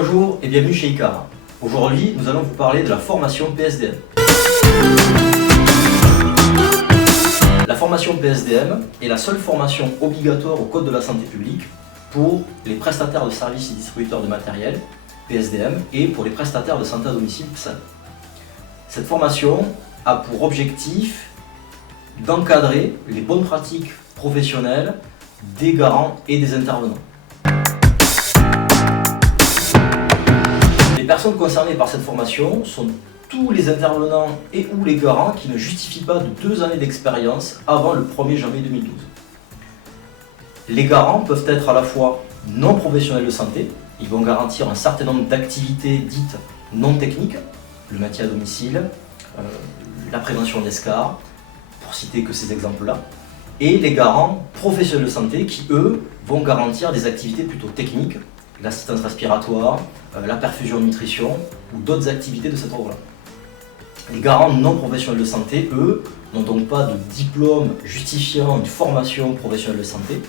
Bonjour et bienvenue chez ICAR. Aujourd'hui, nous allons vous parler de la formation PSDM. La formation PSDM est la seule formation obligatoire au Code de la santé publique pour les prestataires de services et distributeurs de matériel, PSDM, et pour les prestataires de santé à domicile, PSAD. Cette formation a pour objectif d'encadrer les bonnes pratiques professionnelles des garants et des intervenants. Les personnes concernées par cette formation sont tous les intervenants et ou les garants qui ne justifient pas de 2 années d'expérience avant le 1er janvier 2012. Les garants peuvent être à la fois non professionnels de santé, ils vont garantir un certain nombre d'activités dites non techniques, le maintien à domicile, la prévention d'escarres, pour citer que ces exemples-là, et les garants professionnels de santé qui, eux, vont garantir des activités plutôt techniques, l'assistance respiratoire, la perfusion nutrition ou d'autres activités de cet ordre-là. Les garants non professionnels de santé, eux, n'ont donc pas de diplôme justifiant une formation professionnelle de santé,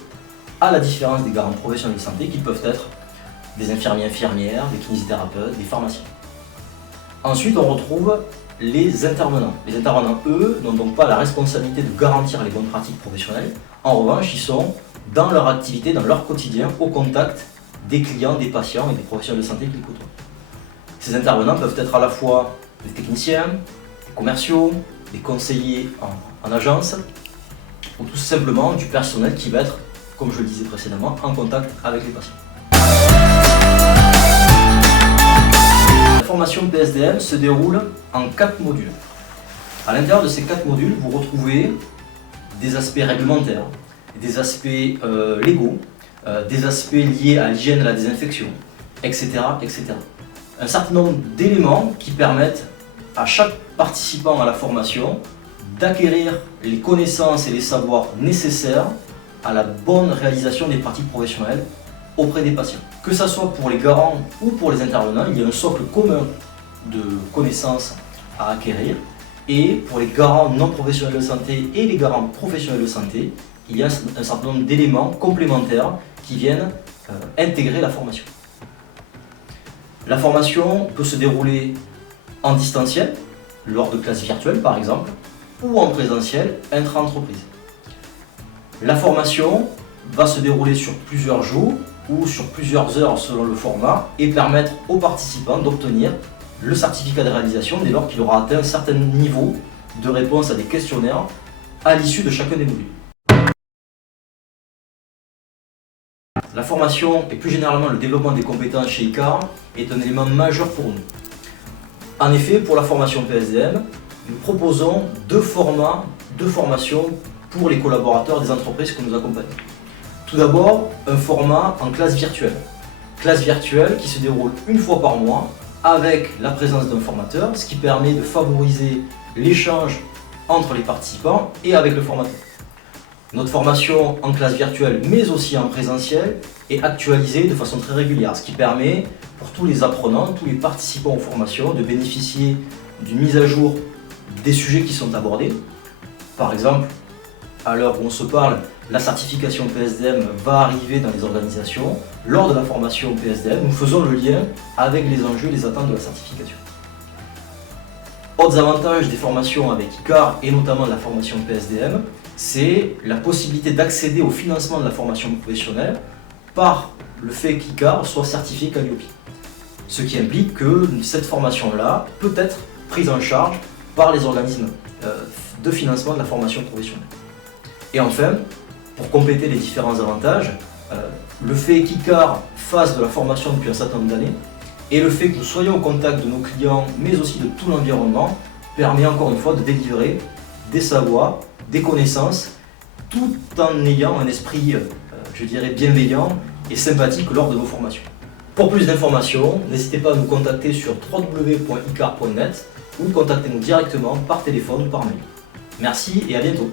à la différence des garants professionnels de santé qui peuvent être des infirmiers-infirmières, des kinésithérapeutes, des pharmaciens. Ensuite, on retrouve les intervenants. Les intervenants, eux, n'ont donc pas la responsabilité de garantir les bonnes pratiques professionnelles. En revanche, ils sont dans leur activité, dans leur quotidien, au contact des clients, des patients et des professionnels de santé qu'ils côtoient. Ces intervenants peuvent être à la fois des techniciens, des commerciaux, des conseillers en agence, ou tout simplement du personnel qui va être, comme je le disais précédemment, en contact avec les patients. La formation PSDM se déroule en 4 modules. À l'intérieur de ces 4 modules, vous retrouvez des aspects réglementaires, des aspects légaux, des aspects liés à l'hygiène et à la désinfection, etc., etc. Un certain nombre d'éléments qui permettent à chaque participant à la formation d'acquérir les connaissances et les savoirs nécessaires à la bonne réalisation des pratiques professionnelles auprès des patients. Que ce soit pour les garants ou pour les intervenants, il y a un socle commun de connaissances à acquérir. Et pour les garants non professionnels de santé et les garants professionnels de santé, il y a un certain nombre d'éléments complémentaires qui viennent intégrer la formation. La formation peut se dérouler en distanciel, lors de classes virtuelles par exemple, ou en présentiel, intra-entreprise. La formation va se dérouler sur plusieurs jours ou sur plusieurs heures selon le format et permettre aux participants d'obtenir le certificat de réalisation dès lors qu'il aura atteint un certain niveau de réponse à des questionnaires à l'issue de chacun des modules. La formation et plus généralement le développement des compétences chez ICAR est un élément majeur pour nous. En effet, pour la formation PSDM, nous proposons 2 formats de formation pour les collaborateurs des entreprises que nous accompagnons. Tout d'abord, un format en classe virtuelle. Classe virtuelle qui se déroule une fois par mois avec la présence d'un formateur, ce qui permet de favoriser l'échange entre les participants et avec le formateur. Notre formation en classe virtuelle, mais aussi en présentiel, est actualisée de façon très régulière, ce qui permet pour tous les apprenants, tous les participants aux formations, de bénéficier d'une mise à jour des sujets qui sont abordés. Par exemple, à l'heure où on se parle, la certification PSDM va arriver dans les organisations. Lors de la formation PSDM, nous faisons le lien avec les enjeux et les attentes de la certification. Autres avantages des formations avec ICAR et notamment de la formation PSDM, c'est la possibilité d'accéder au financement de la formation professionnelle par le fait qu'ICAR soit certifié Calliope. Ce qui implique que cette formation-là peut être prise en charge par les organismes de financement de la formation professionnelle. Et enfin, pour compléter les différents avantages, le fait qu'ICAR fasse de la formation depuis un certain nombre d'années et le fait que nous soyons au contact de nos clients, mais aussi de tout l'environnement, permet encore une fois de délivrer des savoirs, des connaissances, tout en ayant un esprit, je dirais, bienveillant et sympathique lors de nos formations. Pour plus d'informations, n'hésitez pas à nous contacter sur www.icar.net ou contactez-nous directement par téléphone ou par mail. Merci et à bientôt.